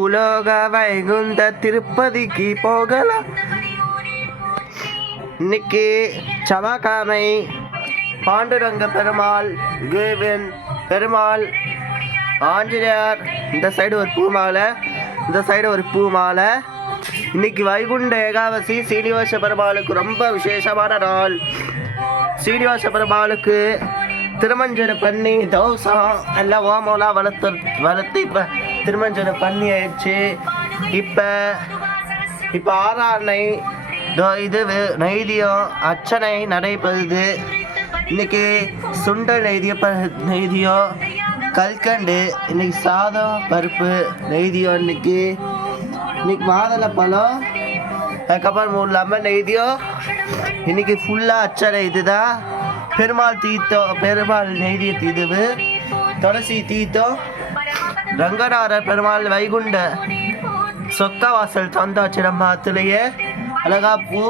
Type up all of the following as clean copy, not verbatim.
பூலோக வைகுந்த திருப்பதிக்கு போகலாம். இன்னைக்கு செவ்வாய்க்கிழமை. பாண்டுரங்க பெருமாள், கோவிந்த் பெருமாள், ஆஞ்சநேயர், இந்த சைடு ஒரு பூ மாலை, இந்த சைடு ஒரு பூ மாலை. இன்னைக்கு வைகுண்ட ஏகாதசி. சீனிவாச பெருமாளுக்கு ரொம்ப விசேஷமான நாள். சீனிவாச பெருமாளுக்கு திருமஞ்சனை பண்ணி தோசம் எல்லாம் ஓமம்லாம் வளர்த்து இப்போ திருமஞ்சனை பண்ணி ஆயிடுச்சு. இப்போ ஆராதனை இது நெய்தியம் அர்ச்சனை நடைபெறுது. இன்னைக்கு சுண்டல் நெய்தியம் கல்கண்டு, இன்னைக்கு சாதம் பருப்பு நெய்தியம், இன்னைக்கு மாதுளை பழம், அதுக்கப்புறம் 3 லெமன் நெய்தியம். இன்னைக்கு ஃபுல்லாக அர்ச்சனை. இதுதான் பெருமாள் நெய்திய தீதுவு, துளசி தீர்த்தம். ரங்கநாதர் பெருமாள் வைகுண்ட சொக்க வாசல் தந்தாச்சு நம்ம ஆத்துலேயே. அழகா பூ,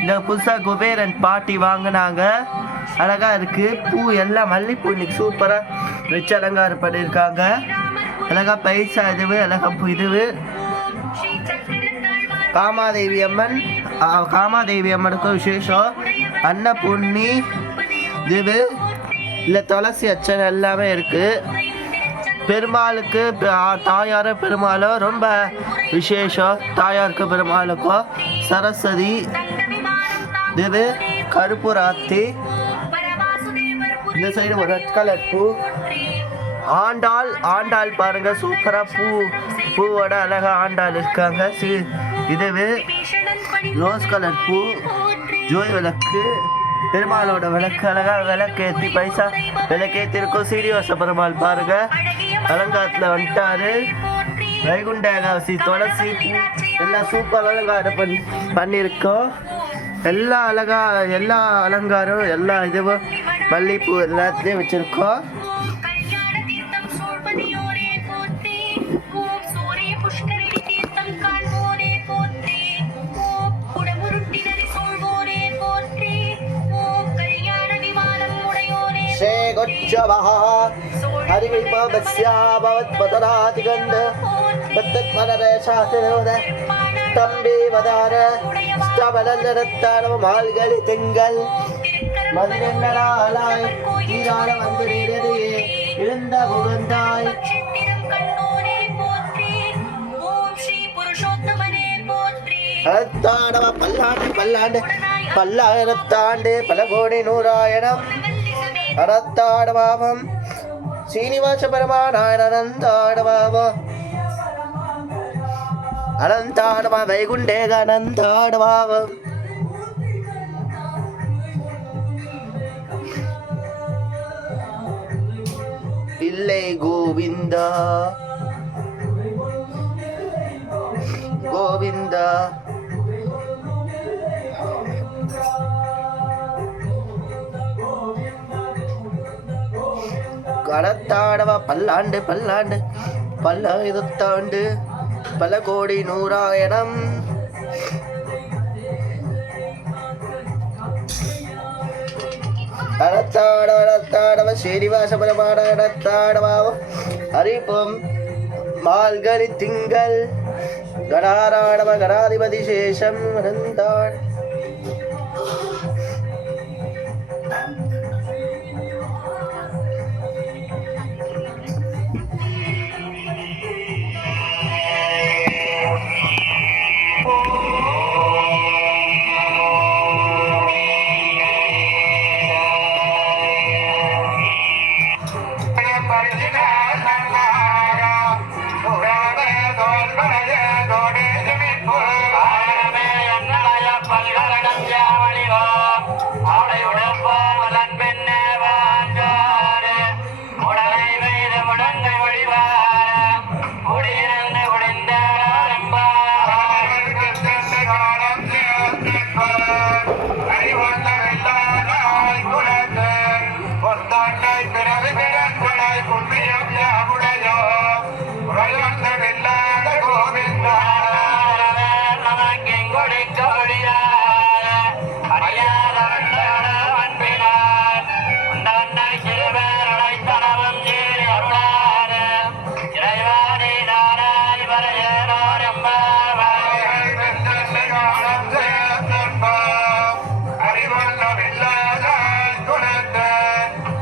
இந்த புதுசாக குபேரன் பாட்டி வாங்கினாங்க, அழகா இருக்கு பூ எல்லாம். மல்லிப்பூ இன்னைக்கு சூப்பராக வச்சு அலங்காரம் பண்ணியிருக்காங்க. அழகா பைசா இதுவு, அழகா பூ இதுவு. காமாதேவி அம்மனுக்கும் விசேஷம். அன்னபூர்ணி இதுவு இல்லை துளசி அச்சனை எல்லாமே இருக்கு. பெருமாளுக்கு தாயார் பெருமாளும் ரொம்ப விசேஷம். தாயாருக்கு பெருமாளுக்கும் சரஸ்வதி இது கருப்புராத்தி. இந்த சைடு ஒரு ரெட் கலர் பூ. ஆண்டாள் பாருங்க, சூப்பரா பூவோட அழகா ஆண்டாள் இருக்காங்க. இதுவே ரோஸ் கலர் பூ. ஜோய் விளக்கு, பெருமாளோட விளக்கு, அழகா விளக்கேற்றி பைசா விளக்கேற்றி இருக்கும். சீனிவாச பெருமாள் பாருங்க அலங்காரத்தில் வந்துட்டாரு. வைகுண்ட ஏகாதசி துளசி பூ எல்லாம் சூப்பர் அலங்காரம் பண்ணியிருக்கோம். எல்லா அலங்காரம் எல்லா இதுவும் மல்லிகைப்பூ எல்லாத்துலேயும் வச்சுருக்கோம். மால்கழி திங்கள் மதிரெண்டலாய் தீராள வந்து நீரதையே எழுந்த புகந்தாய். பல்லாண்டு பல்லாயிரத்தாண்டு பல கோடி நூறாயிரம் அனந்தாடமாவம். சீனிவாச பெருமானாயன் அனந்தாடமா வைகுண்டேக அனந்தாடமாவம். இல்லை கோவிந்தா கோவிந்தா. கணத்தாடவா பல்லாண்டு பல்லாயிரத்தாண்டு பல கோடி நூறாயிரம். அடத்தாடவ ஸ்ரீனிவாச பெருமாள் அடத்தாடவாவும் ஹரிபம் மால்கழி திங்கள் கணாராடவ கணாதிபதி சேஷம் அனந்தாள்.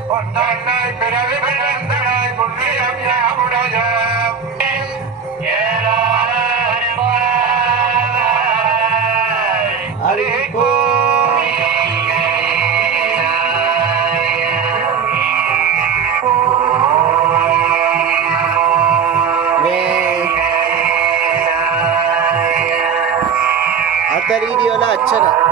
பொன்னாய் பிறவி பிறந்தனாய் புண்ணியம் யாமுடைய அறிவிப்போ आता व्हिडिओला अच्छा ना